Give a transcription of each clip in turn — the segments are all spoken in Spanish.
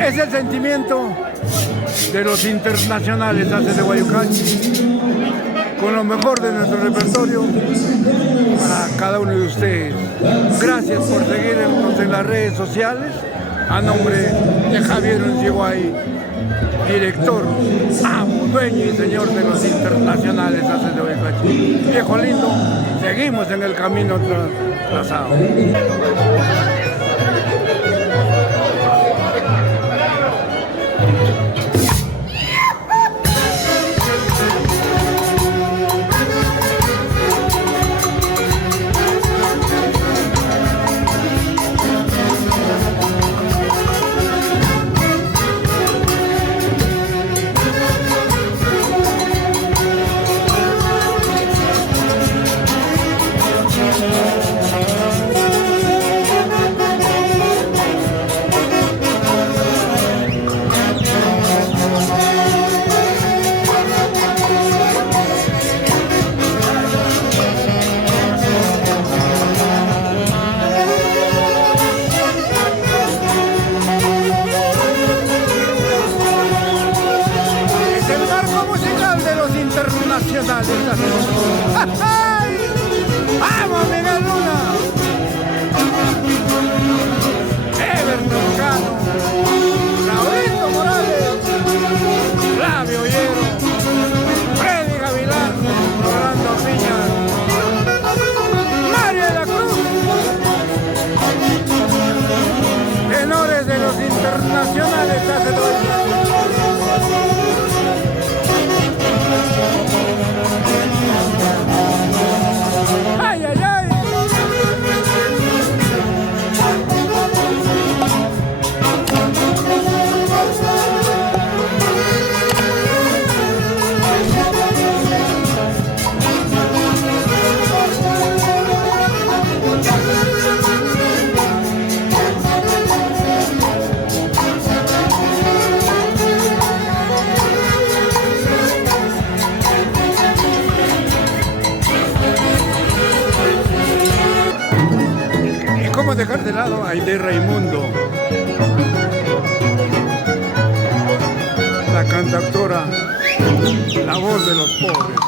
Es el sentimiento de los internacionales hace de Guayucachi, con lo mejor de nuestro repertorio para cada uno de ustedes. Gracias por seguirnos en las redes sociales. A nombre de Javier Unciguay, director, amo, dueño y señor de los internacionales hace de Guayucachi. Viejo lindo, seguimos en el camino trazado. ¡Vamos, Miguel Luna! Everton Cano, Raulito Morales, Flavio Hierro, Freddy Gavilán, Rolando Piña, Mario de la Cruz, tenores de los internacionales hace 2 años. ¡Ay, ay, ay! ¿Cómo dejar de lado a Aide Raimundo, la cantautora, la voz de los pobres?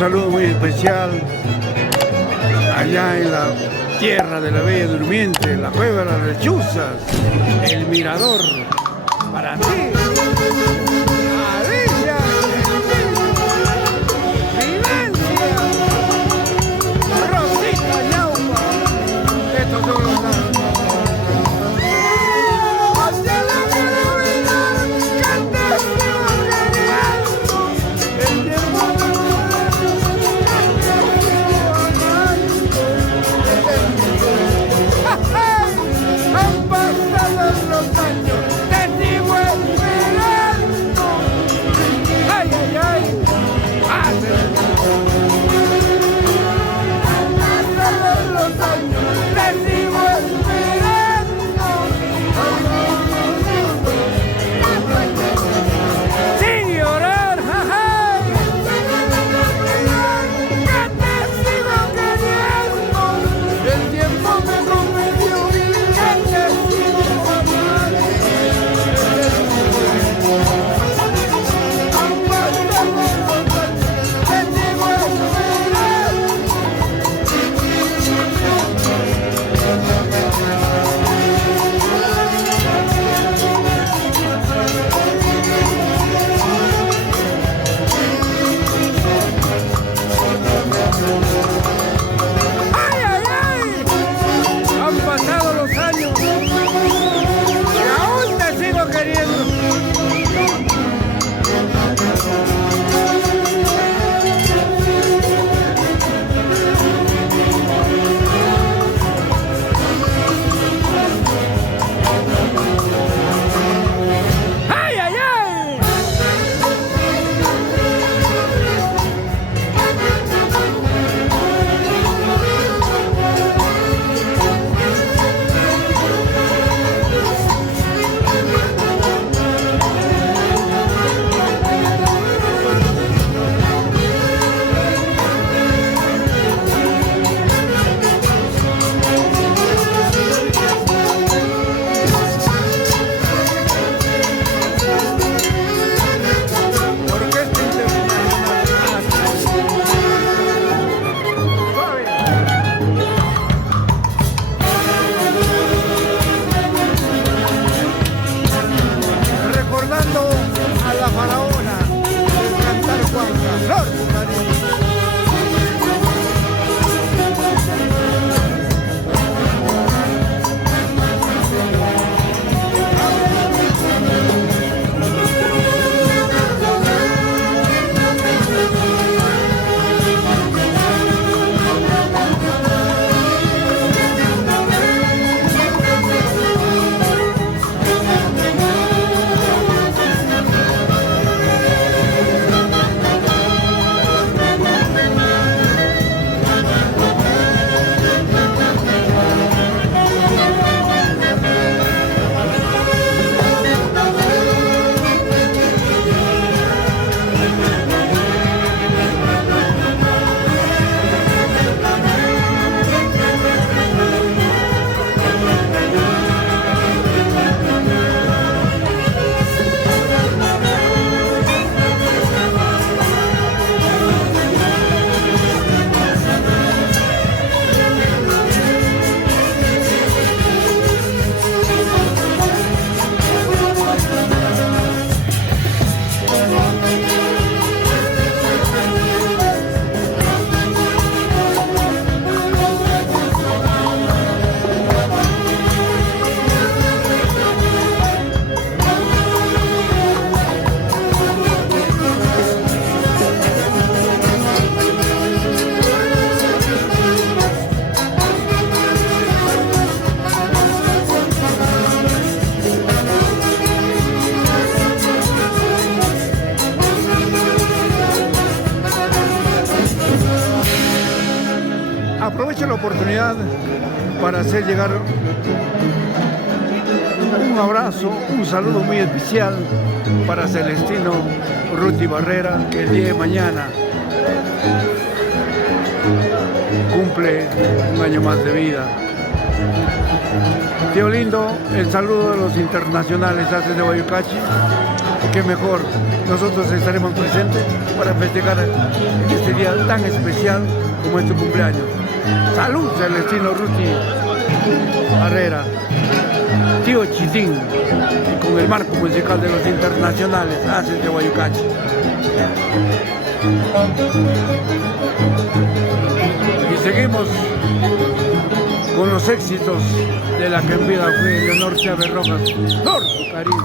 saludo muy especial allá en la tierra de la Bella Durmiente, la Cueva de las Lechuzas, el Mirador, para ti. Alicia, Vivencia, Rosita Ñaupa, estos son los aprovecho la oportunidad para hacer llegar un abrazo, un saludo muy especial para Celestino Ruti Barrera, que el día de mañana cumple un año más de vida. Tío lindo, el saludo de los internacionales hace de Guayucachi. qué mejor, nosotros estaremos presentes para festejar en este día tan especial como es tu cumpleaños. Salud, Celestino Ruti Barrera, tío Chitín, con el marco musical de los internacionales, Haces de Guayucachi. Y seguimos con los éxitos de la que en vida fue Leonor Chávez Rojas, por tu cariño.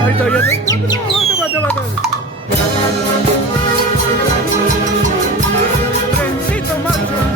Ahorita ya Trencito macho.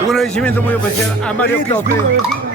Un agradecimiento muy especial a Mario Quispe.